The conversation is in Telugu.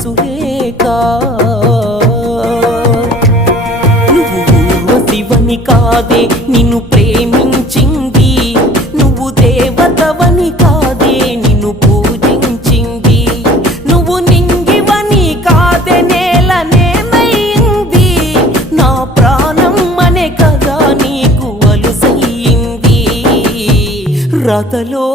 సురేఖ నువ్వు ఊర్వశివని కాదే నిన్ను ప్రేమించింది, నువ్వు దేవతవని కాదే నిన్ను పూజించింది, నువ్వు నింగివని కాదే నేల నేనయింది, నా ప్రాణం అనే కదా నీకు అలుసయ్యింది. రాతలో